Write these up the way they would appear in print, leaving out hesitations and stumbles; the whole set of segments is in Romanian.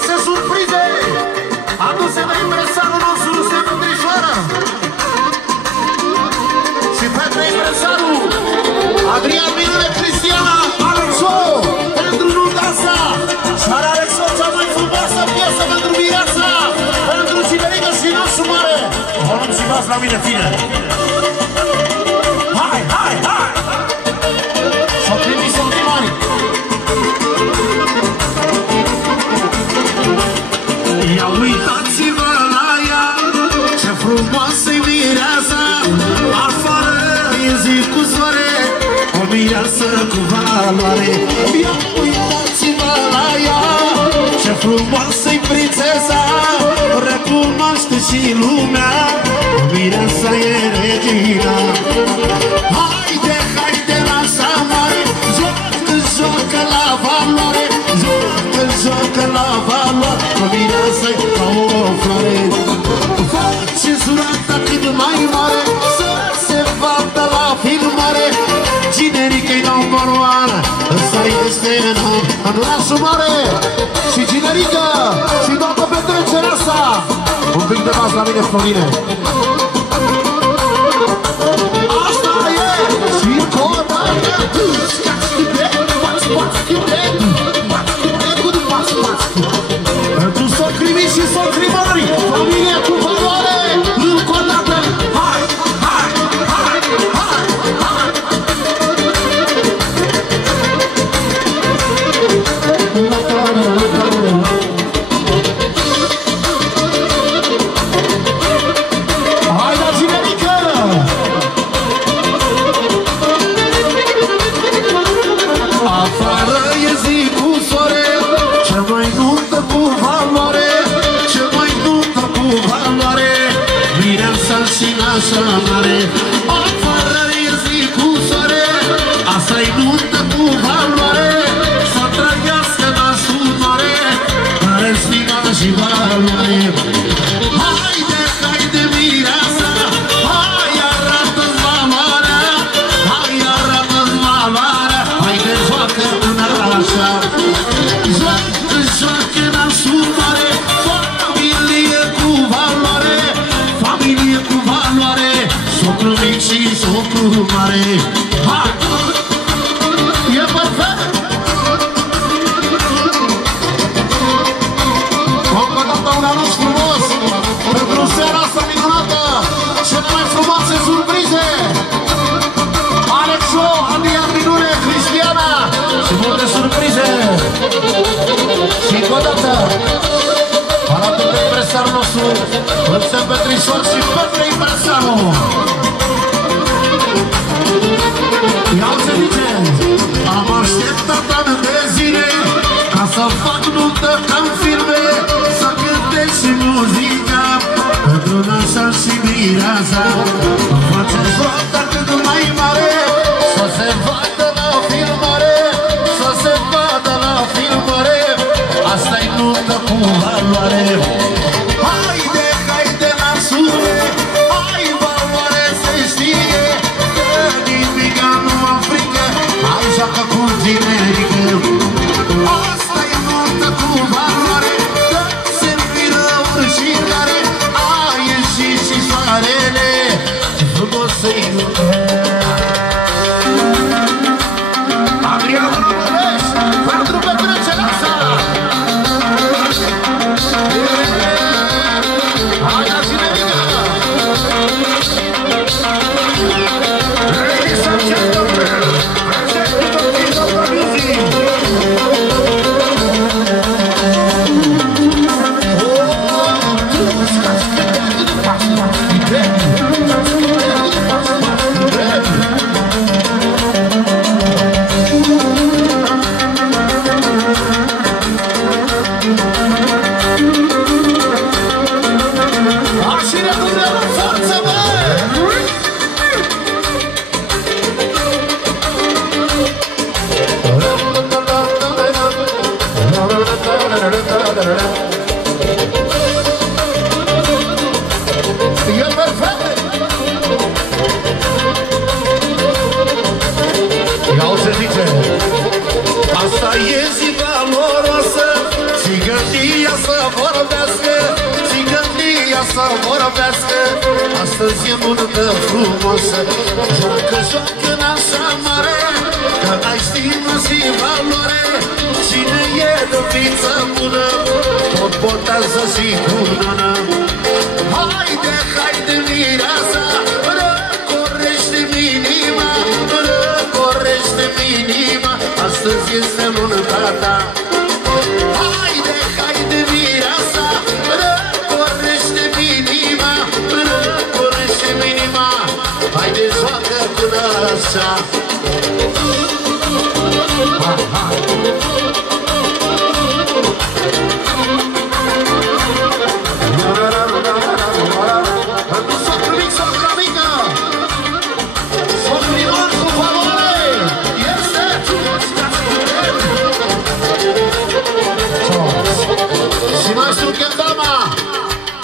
frumoase surprize aduse de impresarul nostru Semn Trișoară și pentru impresarul Adrian Minune, Cristiana, Alexo, pentru nunta sa și are Alexo cea mai frumoasă piesă pentru viața, pentru Cinerică și nașul mare. Volum și dați la mine, fine! Hai, hai, hai! S-o trimis în primari! Ia uitați-vă la ea, ce frumoasă-i mireasa, afară e zi cu soare, o mireasă cu valoare. Ia uitați-vă la ea, ce frumoasă-i prințesa, recunoaște și lumea, o mireasa e regina. Haide, haide, lasă mare, joacă, joacă la valoare, joacă, joacă la valoare, o mireasa-i ca o floare. Face zurata cât mai mare, să se vadă la filmare, Cinerică-i number one, ăsta este în nașul mare. Și Cinerică, și toată petrecerea asta. Un pic de bas la mine, Florine. Asta e! Și coda pentru socrimii și socrimări, familie cu valoare, încă o dată. Hai, hai, hai, hai, hai. Hai la Cinerică! Afară e zi cu soare, ce mai nuntă cu valoare, ce mai nuntă cu valoare, mireasa și nașa mare. Afară e zi cu soare, asta-i nuntă cu valoare, să trăiască nașul mare, care stima și valoare. Haide, haide mireasa, hai arată-ți valoarea, hai arată-ți valoarea, haide joacă până așa. Joacă, joacă nașul mare, familie cu valoare, familie cu valoare, socru mic și socru mare. Hai! E perfect! Încă o dată un anunț frumos pentru seara asta minunată, cele mai frumoase surprize. Alexo, Adrian Minune, Cristiana și multe surprize. Și încă o dată alături de impresarul nostru, îl Semn Petrișor și pentru impresarul. Iau ce zice, am așteptat ani de zile ca să fac nuntă ca-n filme, să cântez și muzica pentru nașa și mireasa. Faceți roata cât mai mare, să se vadă la filmare, să se vadă la filmare, asta-i nuntă cu valoare. Haide, haide la sune, hai valoare să știe, că nimica nu am frică, hai joacă cu Cinerică. Asta-i nuntă cu valoare, că se înfiră urșicare, a ieșit și soarele, ce frumos să-i Adrian Rămânești, pentru petrecerea asta. Hai la Cinerică! Ladies and gentlemen, presenting the king of the music. Asta e zi valoroasă, Țigănia să vorbească, țigănia să vorbească, astăzi e nuntă frumoasă. Joacă, joacă nașa mare, că ai stimă și valoare. Cine e de fiță bună, tot botează și cunună. Haide, haide mireasa, răcorește-mi inima, răcorește-mi inima, astăzi este nunta ta. Haide, haide mireasa, răcorește-mi inima, răcorește-mi inima, haide joacă cu nașa.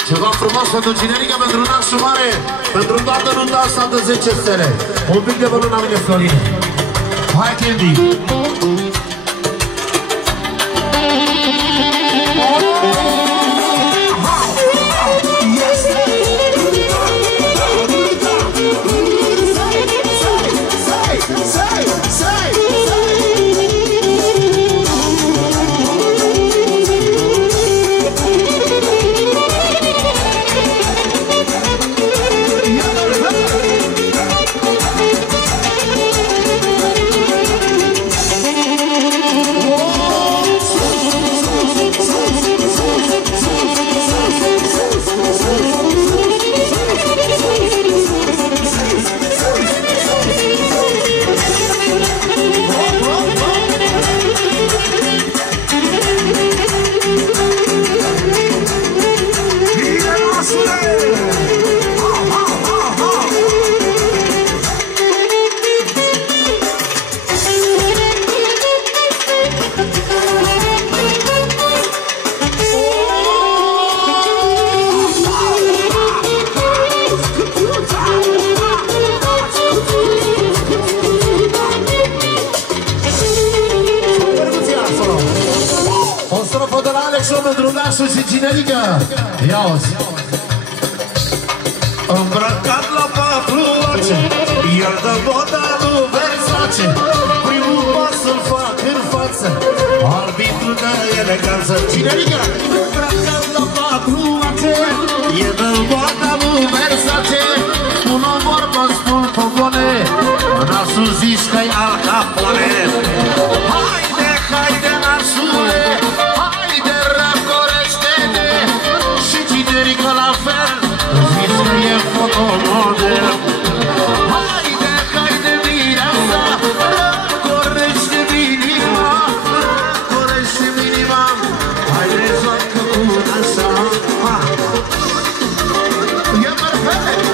Ceva frumos pentru Cinerica, pentru nașul mare, pentru toată nunta asta de 10 stele. Un pic de văluna mine, Florin. Hai, Candy! Și Cinerica, ia-o-ți. Îmbrăcat la patru oace, el dă bota lui Versace. Primul pas îl fac în față, arbitru de eleganță. Cinerica, îmbrăcat la patru oace, el dă bota lui Versace. Bună vorbă spun popone, nașul zici că-i Al Capone. Haide, haide, nașule, Cinerica la fel, zici că e fotomodel. Haide, haide mireasa, răcorește-mi inima, răcorește-mi inima, haide joacă cu nașa. E perfect!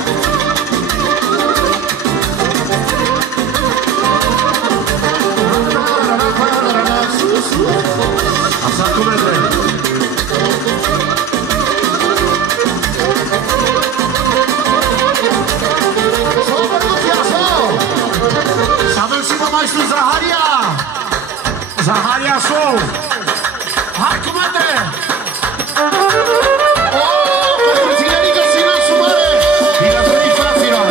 Așa cum e drept. Maestru Zaharia! Zaharia Show! Hai cu mete! Pentru Cinerica și nașul mare! Bine ați venit, fraților!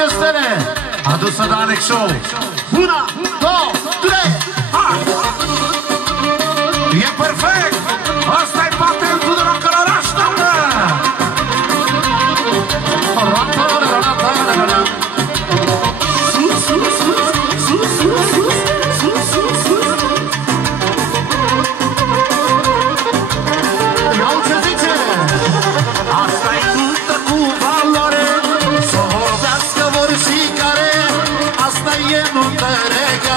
10 stele adusă de Alex Show. 1, 2, 3, hai! E perfect! Ăsta-i patentul de la Călăraș, doamnă! Sus, sus, sus, sus, sus, sus, sus, sus, sus. Iau ce zice! Asta-i nuntă cu valoare, să vorbească vor și care, asta e nuntă regă.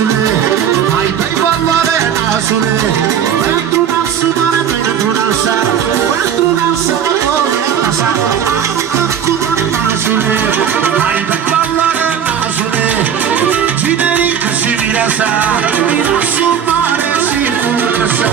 nasule, hai dai valoare nasule, pentru nasul mare, pentru nasa, pentru nasa, nasa, cu nasule, hai dai valoare nasule, generică și mireasa, nasul mare și cu nasa.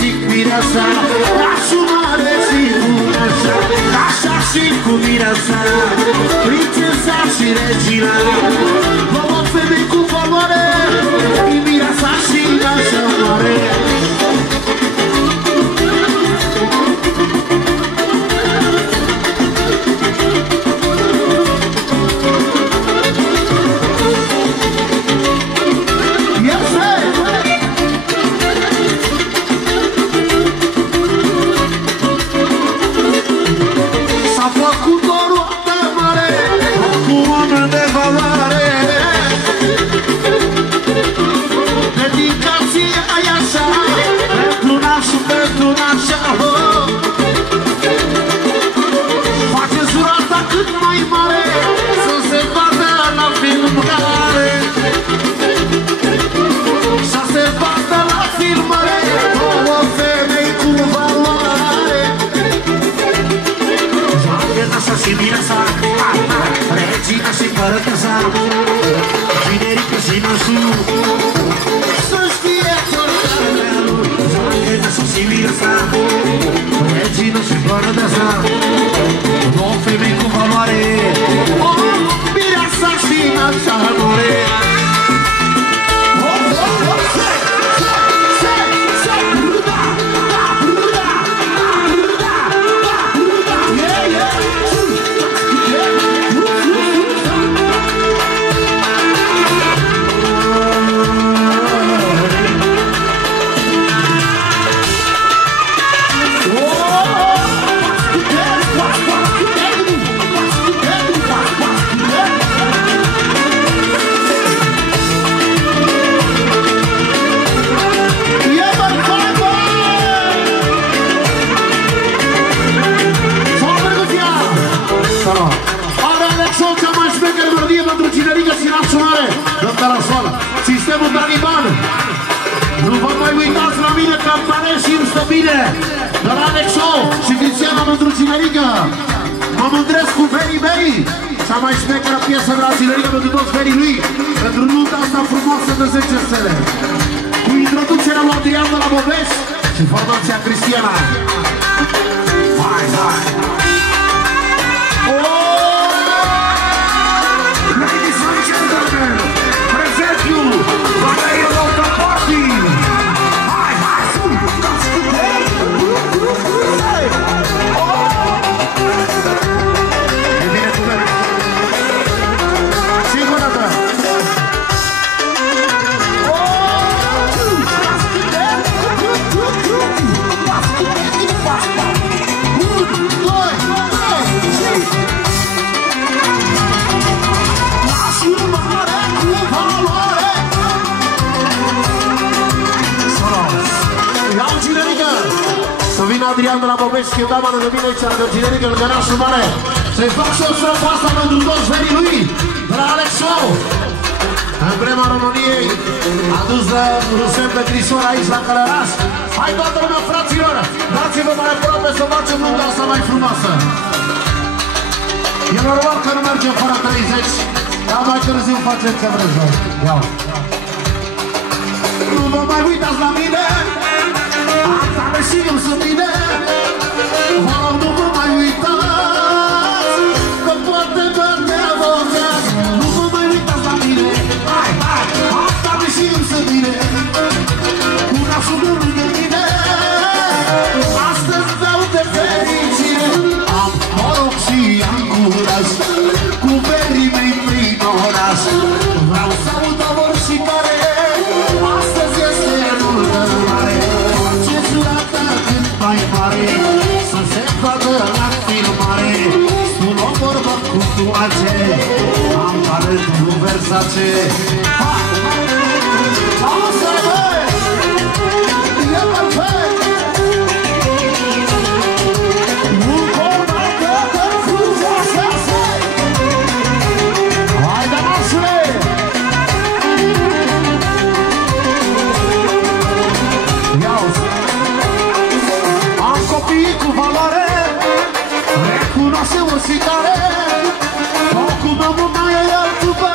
Zic mireasa, nasul mare și bunăsa, așa și cu mireasa, prințesa și regina, două femei cu valoare, mireasa și nasul mare. Regina și părătăsa, generică și nasul, să știe țărărea lui, Regina și mireasa, regina și părătăsa, două femei cu valoare, mireasa și nasul mare. Sistemul taliban. Nu vă mai uitați la mine că îmi pare și îmi stă bine. De la Alex Show și Cristiana Mândrucinerică. Mă mândresc cu verii mei. Cea mai șmecheră piesă de la Cinerică pentru toți verii lui. Pentru nunta asta frumoasă de 10 stele. Cu introducerea lui Adrian de la Bobești și formația Cristiana. Hai, hai! Ladies and gentlemen, present you, Valerio Lota Party! Hai, hai, sun! Hey! E bine cu mine! Singură dată! Adrian de la Bobești, eu dama lângă mine aici, lângă Cinerică, lângă nașul mare. Să-i fac și o strofă asta pentru toți verii lui, de la Alex Show. În vremea României, a dus de Rusem pe Crisor aici la Călăraș. Hai toată lumea, fraților, dați-vă mai aproape să facem nunta asta mai frumoasă. E normal că nu mergem fără 30, dar mai târziu facem ce vreți voi. Iau. Nu vă mai uitați la mine. mai mare să se vadă la filmare. Spun o vorbă cu tuace, am paletul Versace. Asta e, bă! E perfect! Muzicare, acum am mai altceva,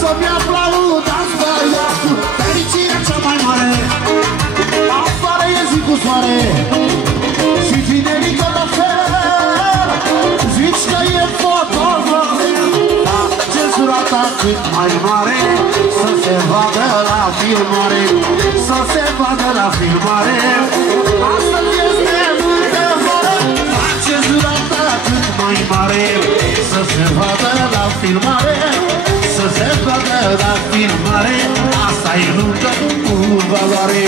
să-mi aplaudați băiatul. Fericirea cea mai mare, afară e zi cu soare, și tinerică la fel, zici că e fotograf. Cenzura ta cât mai mare, să se vadă la filmare, să se vadă la filmare. Astăzi este vândevără, cenzura ta cât mai mare, să se vadă la filmare, să se vadă la filmare. Asta e lungă cu valoare.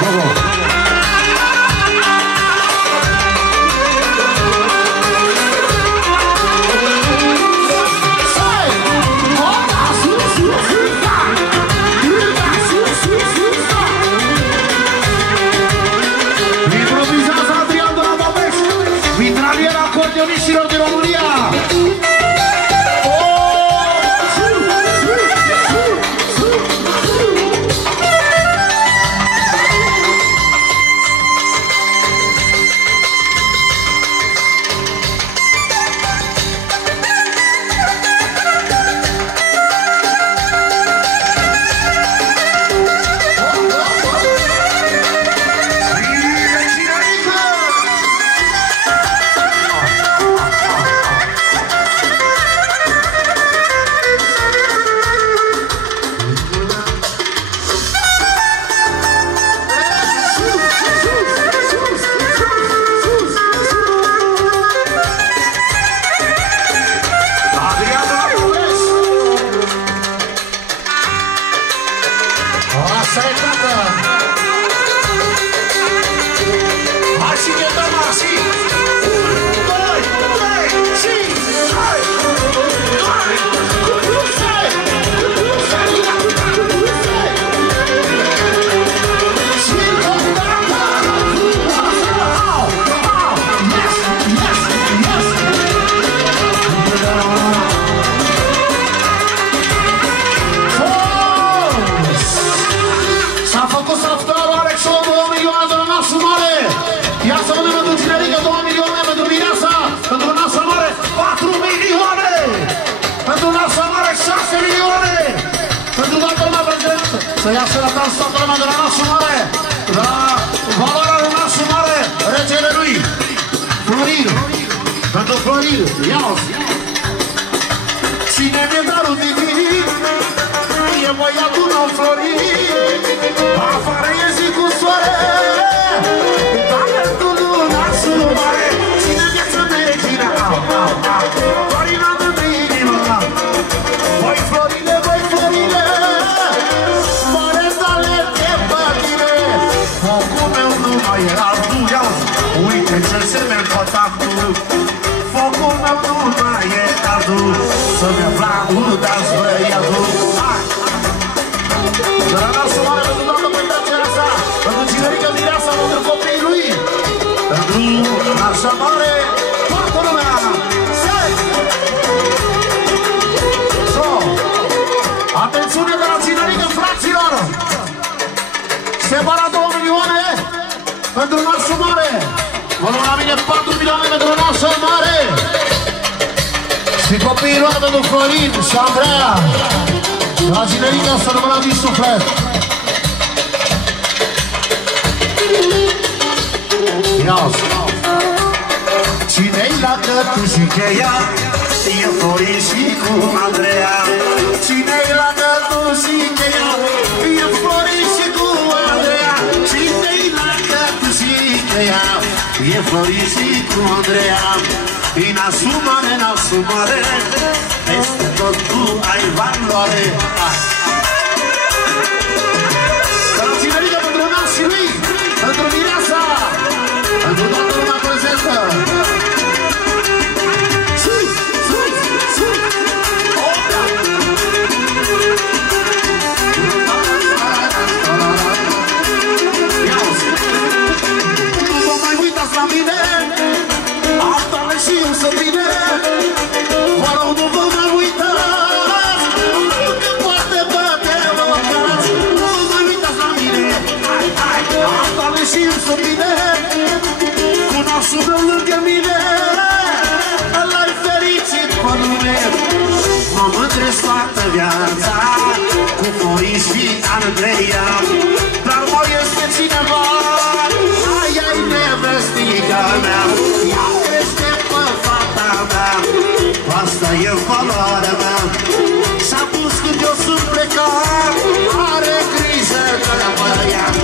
Bravo! Acordeoniștilor din România! Să iasă la dans toată lumea de la nasul mare, de la valoarea de nasul mare, regele lui, Florin, pentru Florin, ia-o-ți! Cine mi-e darul divin, e băiatul meu Florin, afară e zi cu soare, talentul lui nasul mare, cine viața mea e ghina, Florin am de inima, băi Florine, băi Florine, focul meu nu mai e altul, ia-ți! Uite ce semne în contactul, focul meu nu mai e altul, să-mi aplaudați băiatul. De la nasul mare pentru doamna păitația asta, pentru cinerică mireasa, pentru copiii lui, pentru nașa mare, toată lumea! Atențiune de la cinerică, fraților! Separat 2 milioane pentru nasul mare. Vă luăm la mine 4 milioane pentru nasul mare. Și copiii lor pentru Florin și Andreea. La generică să rămână din suflet. Ia-ți! Cine-i la cătușică ea? E Florin și cu Andreea. Cine-i la cătușică ea? E Florin și cu Andreea. Cine-i la cătușică ea? E Florin și cu Andreea. E nasul mare, peste tot tu ai valoare. Dar la cinerică pentru nasul lui simți bine, cu nasul meu lângă mine, ăla-i fericit pe lume. Mă mândresc toată viața cu Florin și Andreea, dar mai este cineva, aia-i nevestica mea, ea crește pe fata mea, asta e valoarea mea. Și atunci când eu sunt plecat, are grijă de băiat.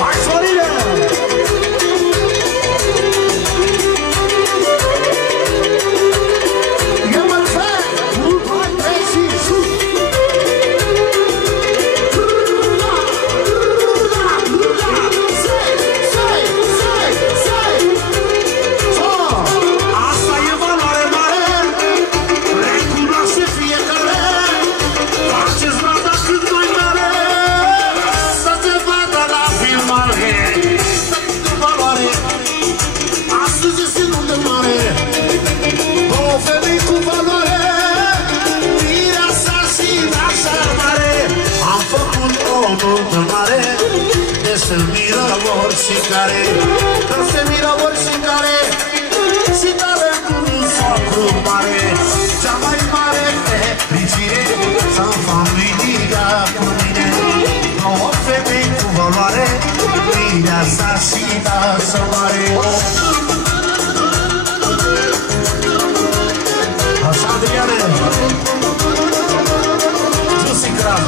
Hai, Florine! E mărfec! Hai, treci și sus! Asta e valoare mare, recunoaște fiecare. Faceți brada cât mai mare, să te vadă la filmare. Să valoare, astăzi este nuntă mare. Două femei cu valoare, mireasa și nașa mare. Am făcut o nuntă mare, de se miră oricare, de se miră oricare. Și talentul un socru mare, cea mai mare fericire, să-mi familia cu mine. Două femei cu valoare, mireasa și nașa mare. Așa, Adriane, sus în grav.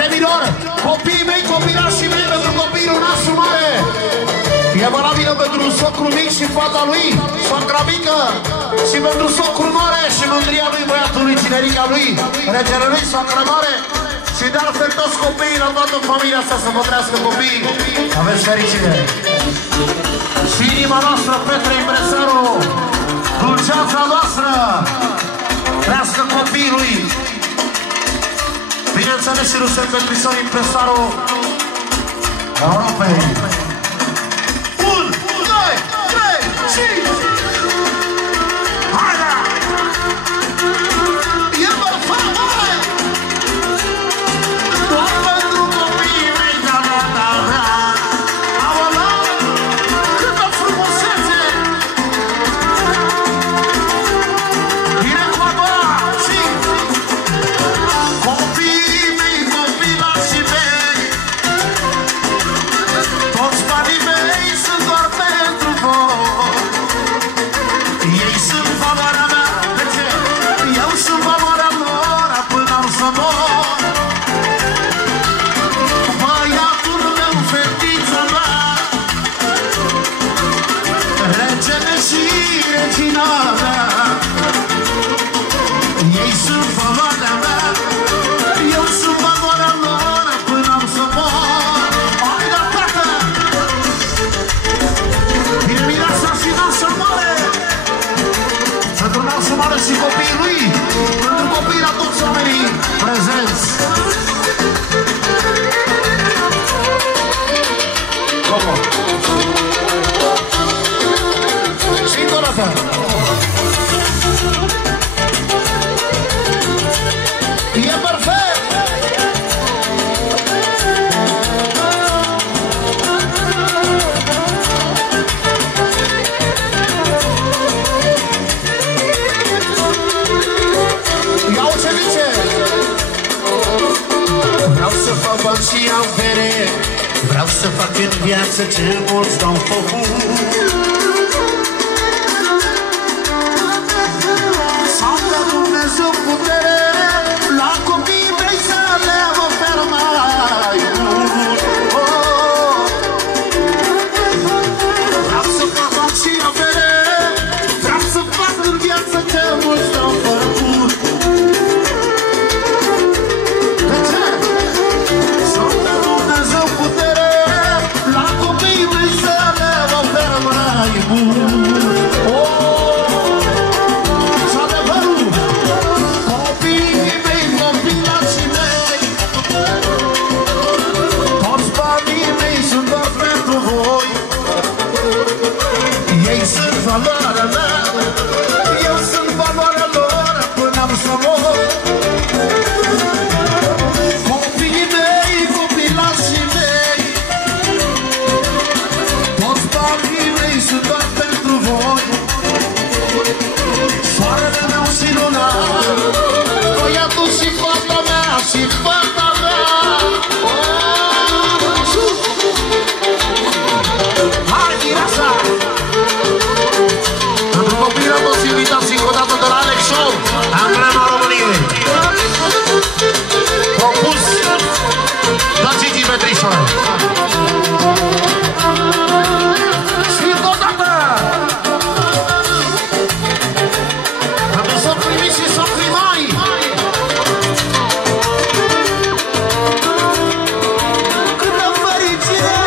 Revilor, copiii mei, copilașii mei, pentru copilul nasul mare. E valabilă pentru socrul mic și fata lui, socra mică, și pentru socrul mare și mândria lui, băiatului, cinerica lui, regele lui, socra mare. Și de altfel toți copiii, la toată familia asta să vă trăiască copiii. Aveți fericire. Și inima noastră, Petre Impresaru, dulceața noastră, trăiască copiii lui. Bineînțeles și Rusel Petrisor, Impresarul Europei. 1, 2, 3 și... Haide! E mărfa, hai! Doar pentru copiii mei, da. Aolea, câtă frumusețe! Din Ecuador și... Copiii mei, copilașii mei, tot din viață ce mulți n-au făcut. S-au dat Dumnezeu putere la copiii mei să le ofer mai mult. Vreau să fac bani și avere, vreau să fac în viață ce mulți n-au făcut. De ce? S-au dat Dumnezeu putere la copiii mei să le ofer mai mult. Valoarea mea, eu sunt valoarea lor până am să mor. Copiii mei, copilașii mei, toți banii mei sunt doar pentru voi. Soarele meu și luna, băiatul și fata mea, și fata mea. Hai, Mirasa! Invitați încă o dată de la Alex Show, Emblema României. Propus la Gigi Petrișor. Și odată! Pentru socrii mici și socrii mari. Câtă fericire!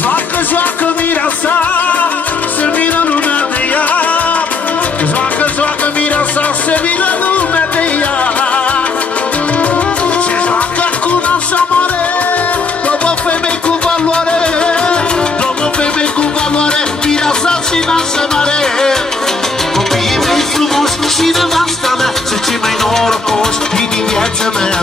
Joacă, joacă mireasa, se miră lumea de ea. Joacă, joacă mireasa, se miră lumea de ea. Ce joacă cu nașa mare, două femei cu valoare, două femei cu valoare, mireasa și nașa mare. Copiii mei frumoși și nevasta mea sunt cei mai norocoși din viața mea.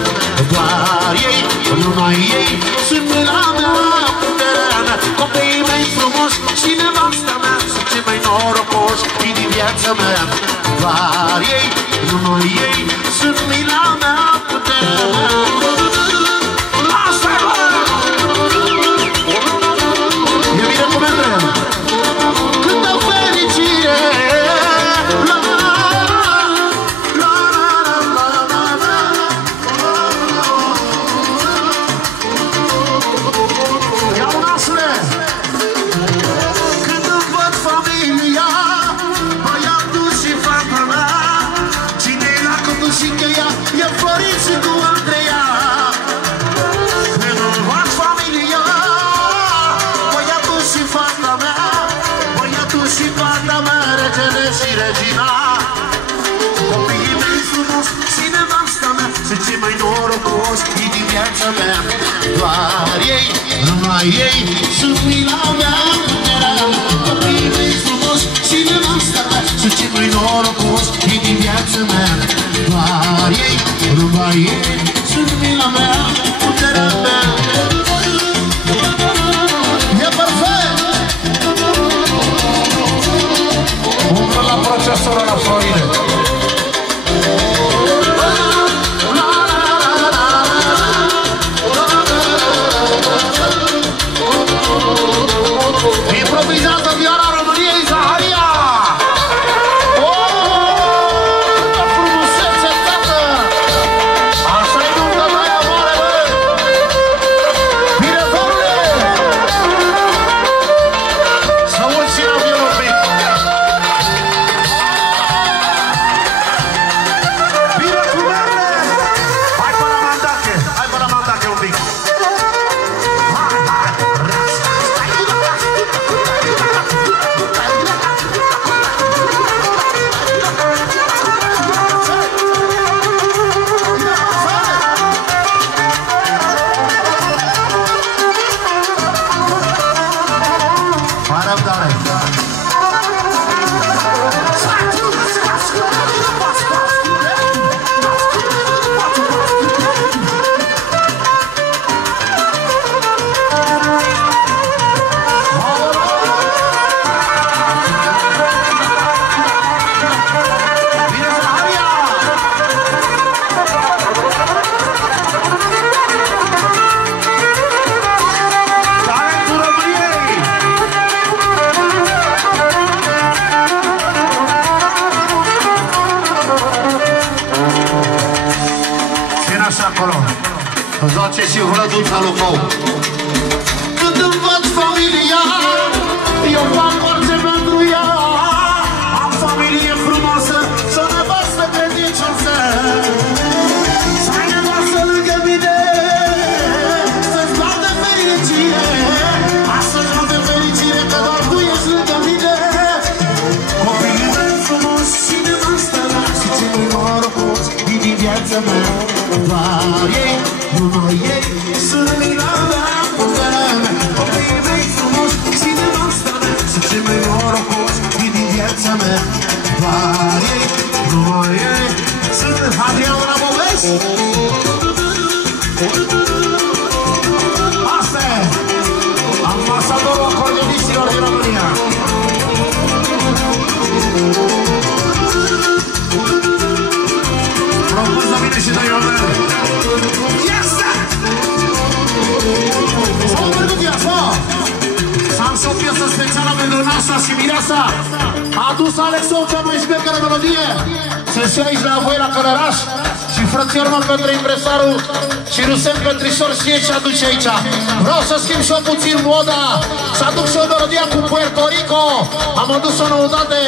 Doar ei, numai ei, sunt mâna mea, puterea mea. Copiii mei frumoși și nevasta mea sunt cei mai norocoși din viața mea. Doar ei, numai ei, sunt mâna mea, puterea mea. Asta-i bă! E bine cum e vrem! Câtă fericire! Din viața mea, doar ei, numai ei sunt mila mea, puterea mea. Copiii mei frumoși și nevasta mea sunt cei mai norocoși din viața mea. Doar ei, numai ei sunt mila mea, puterea mea. E perfect! Umbră la procesorul la Floride. Improvizată vioara României, Zaharia! Câtă frumusețe, tată! Asta-i nuntă, mai amore! Îți face și vrăduța lui Pou. Când îmi văd familia, eu fac orice pentru ea. Am familie frumoasă, și o nevastă credincioasă. Să ai nevastă lângă mine, să-ți bată fericire. Astăzi nu de fericire, că doar tu ești lângă mine. Copiii mei frumos și nevastă mea, și cei mai norocos din viața mea. Doar ei, numai ei, sunt mila mea, puterea mea. Copiii mei frumos și nevastă mea, și cei mai norocos din viața mea. Doar ei, numai ei, sunt Adrian Rabovescu. Asta e ambasadorul acordeonistilor din România. Propus la mine și de Ionel. Yes, sir! S-au mergut viața! S-am și o piesă specială pentru Nasa și Mireasa. A adus Alexou cea mai șmecheră melodie. Sunt și aici la voi la Călăraș. Și frățior mă către impresarul și Rusem Petrișor și ei ce aduce aici. Vreau să schimb și eu puțin moda. Să aduc și o melodie cu Puerto Rico. Am adus o noutate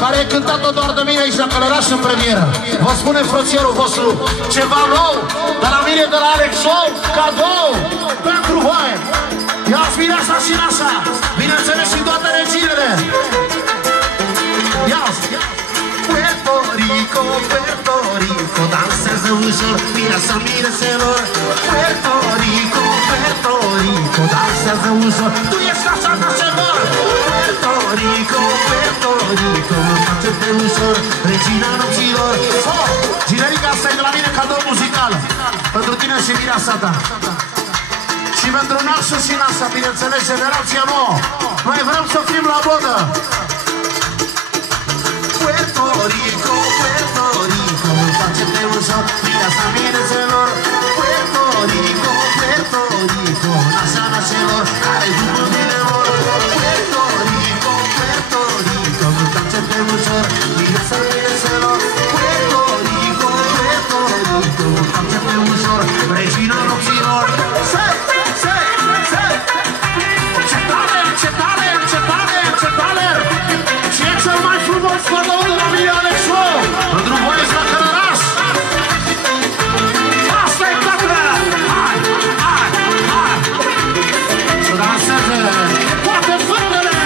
care e cântată doar de mine aici la Călăraș în premieră. Vă spune frățiorul vostru ceva nou de la mine, de la Alexou, cadou pentru voi. Ia-ți Mireasa și Nasa, bineînțeles și toate reginele. Ia-ți! Puerto Rico, Puerto Rico, dansează ușor, Mireasa mireselor. Puerto Rico, Puerto Rico, dansează ușor, tu ești așa nașelor. Puerto Rico, Puerto Rico, face-te ușor, regina nopților. Generica asta e de la mine, cadou muzical, pentru tine și Mireasa ta. Și pentru Nasu și Nasa, bineînțeles, generația nouă. Noi vrem să fim la modă. Puerto Rico, Puerto Rico, face-te ușor, Mireasa mireselor. Puerto Rico, Puerto Rico, Nasa nașelor, care după mine vor. Puerto Rico, Puerto Rico, face-te ușor, Mireasa mireselor. Puerto Rico, Puerto Rico, face-te ușor, regina nopților. Și e cel mai frumos cadou de la mine, Alexou, pentru voi ești la Călăraș. Asta e toată! Hai, hai, hai! Să danseze toate fetele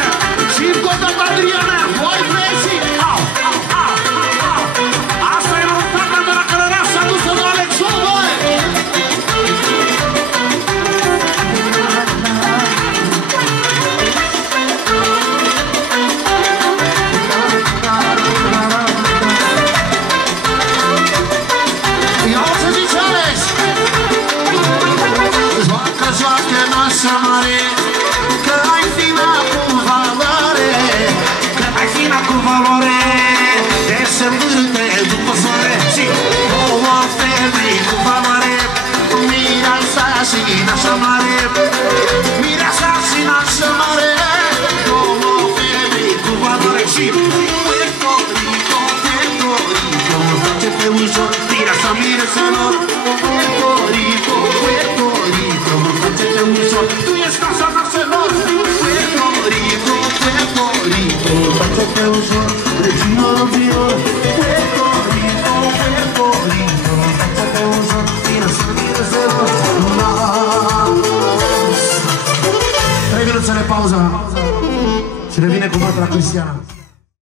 și încă o dată Adriana, voi vezi! Au, au, au! Asta e nouătatea de la Călăraș adusă de Alexou, voi! Așa mare, că ai fina cu valoare, că ai fina cu valoare, te se vârte după soare și ouă femei cu valoare, Mireasa și Nașa mare, Mireasa și Nașa mare, ouă femei cu valoare și Puerto Rico, Puerto Rico, face-te ușor, Mireasa mireselor. Puerto Rico, Puerto Rico, face-te ușor, tu ești Nasa nașelor. Puerto Rico, Puerto Rico, face-te ușor, regina nopților. Puerto Rico, Puerto Rico, face-te ușor, Mireasa mireselor. 3 minuțele pauză și revine cu Matra Cristiana.